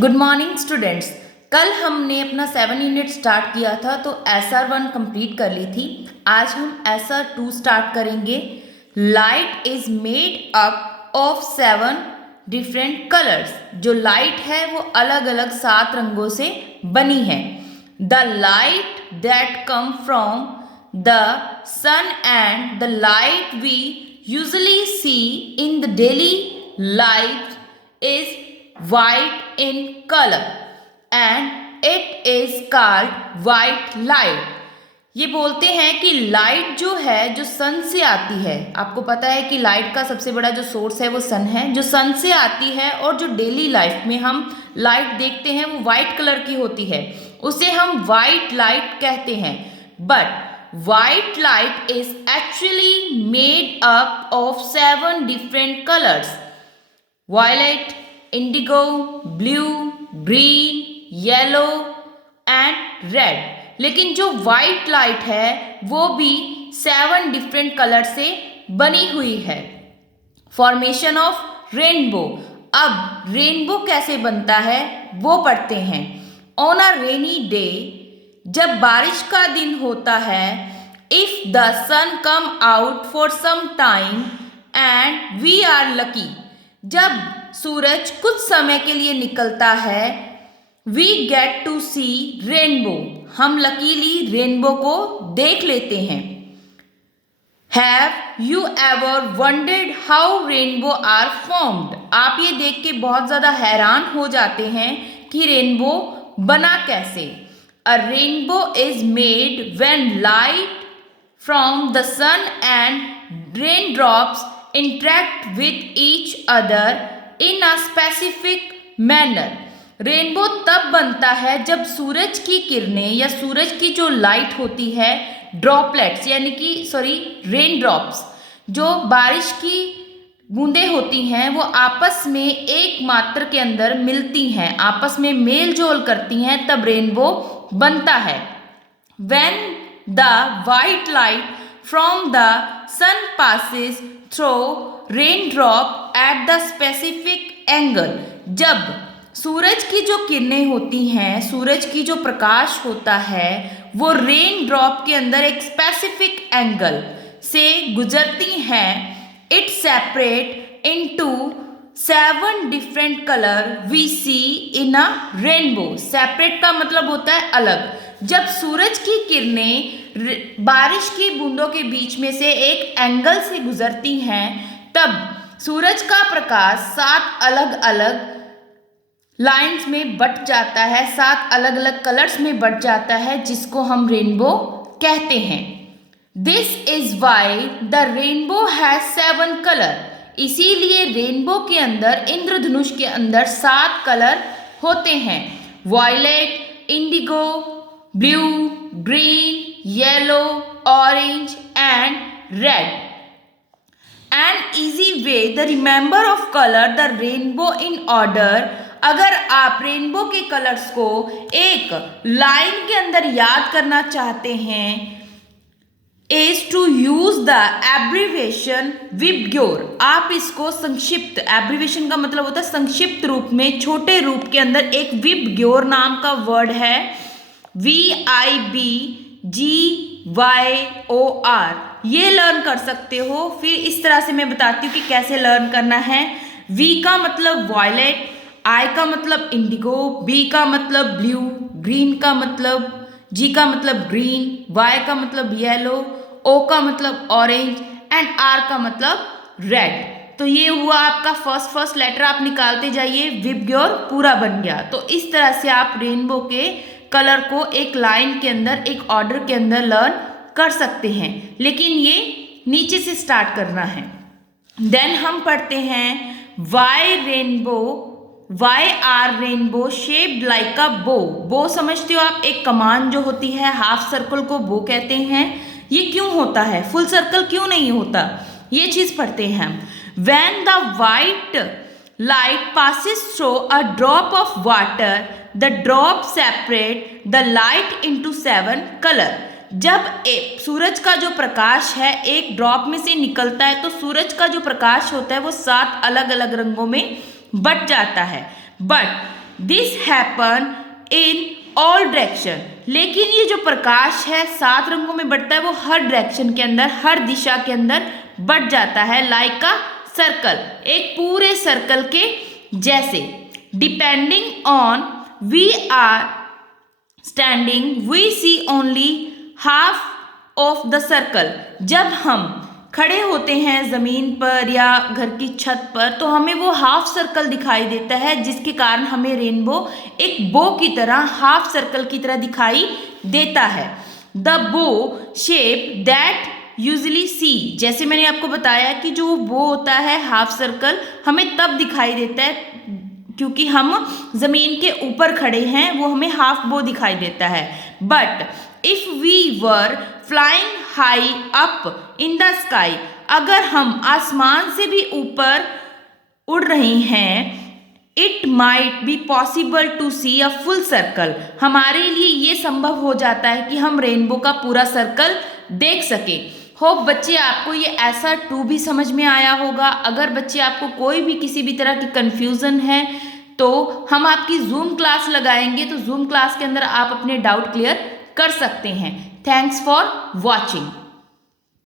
Good morning students. कल हमने अपना 7 यूनिट स्टार्ट किया था तो SR1 कंप्लीट कर ली थी। आज हम SR2 स्टार्ट करेंगे। Light is made up of 7 different colours. जो लाइट है वो अलग अलग 7 रंगों से बनी है। The light that come from the sun and the light we usually see in the daily life is white in color and it is called white light। ये बोलते हैं कि लाइट जो है जो सन से आती है, आपको पता है कि लाइट का सबसे बड़ा जो सोर्स है वो सन है, जो सन से आती है और जो डेली लाइफ में हम लाइट देखते हैं वो वाइट कलर की होती है, उसे हम वाइट लाइट कहते हैं। But white light is actually made up of 7 different colours: violet, indigo, blue, green, yellow and red. लेकिन जो वाइट लाइट है वो भी 7 डिफरेंट कलर से बनी हुई है। Formation of rainbow. अब रेनबो कैसे बनता है वो पढ़ते हैं। ऑन अ रेनी डे, जब बारिश का दिन होता है, if the sun come out for some time and we are lucky, जब सूरज कुछ समय के लिए निकलता है, we get to see rainbow, हम लकीली रेनबो को देख लेते हैं। Have you ever wondered how rainbow are formed? आप ये देख के बहुत ज़्यादा हैरान हो जाते हैं कि रेनबो बना कैसे। A rainbow is made when light from the sun and rain drops interact with each other in a specific manner. Rainbow तब बनता है जब सूरज की किरणें या सूरज की जो लाइट होती है, ड्रॉपलेट्स यानी कि रेन ड्रॉप्स, जो बारिश की बूंदें होती हैं, वो आपस में एक मात्रा के अंदर मिलती हैं, आपस में मेल जोल करती हैं, तब रेनबो बनता है। When the white light from the sun passes through raindrop at the specific angle, जब सूरज की जो किरणें होती हैं, सूरज की जो प्रकाश होता है, वो रेन ड्रॉप के अंदर एक स्पेसिफिक एंगल से गुजरती हैं, it separate into 7 different colour we see in a rainbow. Separate का मतलब होता है अलग। जब सूरज की किरणें बारिश की बूंदों के बीच में से एक एंगल से गुजरती हैं, तब सूरज का प्रकाश 7 अलग अलग लाइंस में बट जाता है, 7 अलग अलग कलर्स में बट जाता है, जिसको हम रेनबो कहते हैं। This is why the rainbow has 7 colour. इसीलिए रेनबो के अंदर, इंद्रधनुष के अंदर 7 कलर होते हैं: violet, indigo, blue, green, yellow, orange and red. An easy way the remember of color the rainbow in order। अगर आप रेनबो के कलर्स को एक लाइन के अंदर याद करना चाहते हैं, is to use the abbreviation VIBGYOR. आप इसको संक्षिप्त, एब्रीवेशन का मतलब होता है संक्षिप्त रूप में, छोटे रूप के अंदर एक विबग्योर नाम का वर्ड है, VIBGYOR। ये लर्न कर सकते हो। फिर इस तरह से मैं बताती हूँ कि कैसे लर्न करना है। V का मतलब वायलेट, I का मतलब इंडिगो, B का मतलब ब्लू, ग्रीन का मतलब, G का मतलब ग्रीन, Y का मतलब येलो, O का मतलब ऑरेंज एंड R का मतलब रेड। तो ये हुआ आपका फर्स्ट लेटर, आप निकालते जाइए, विबग्योर पूरा बन गया। तो इस तरह से आप रेनबो के कलर को एक लाइन के अंदर, एक ऑर्डर के अंदर लर्न कर सकते हैं, लेकिन ये नीचे से स्टार्ट करना है। देन हम पढ़ते हैं why are rainbow shaped like a bow. Bow समझते हो आप? एक कमान जो होती है, हाफ सर्कल को बो कहते हैं। ये क्यों होता है? फुल सर्कल क्यों नहीं होता? ये चीज पढ़ते हैं हम। When the white light passes through a drop of water, the drop separate the light into 7 colour. जब सूरज का जो प्रकाश है एक ड्रॉप में से निकलता है, तो सूरज का जो प्रकाश होता है वो 7 अलग अलग रंगों में बट जाता है। But this happen in all direction, लेकिन ये जो प्रकाश है 7 रंगों में बढ़ता है वो हर डायरेक्शन के अंदर, हर दिशा के अंदर बढ़ जाता है, लाइक अ सर्कल, एक पूरे सर्कल के जैसे। Depending on we are standing we see only half of the circle, जब हम खड़े होते हैं ज़मीन पर या घर की छत पर तो हमें वो हाफ सर्कल दिखाई देता है, जिसके कारण हमें रेनबो एक बो की तरह, हाफ सर्कल की तरह दिखाई देता है। द बो शेप दैट यूजली सी, जैसे मैंने आपको बताया कि जो बो होता है हाफ सर्कल हमें तब दिखाई देता है क्योंकि हम ज़मीन के ऊपर खड़े हैं, वो हमें हाफ बो दिखाई देता है। But if we were flying high up in the sky, अगर हम आसमान से भी ऊपर उड़ रहे हैं, it might be possible to see a full circle, हमारे लिए ये संभव हो जाता है कि हम रेनबो का पूरा सर्कल देख सकें। होप बच्चे आपको ये ऐसा 2 भी समझ में आया होगा। अगर बच्चे आपको कोई भी किसी भी तरह की कन्फ्यूज़न है तो हम आपकी जूम क्लास लगाएंगे, तो जूम क्लास के अंदर आप अपने डाउट क्लियर कर सकते हैं। Thanks for watching.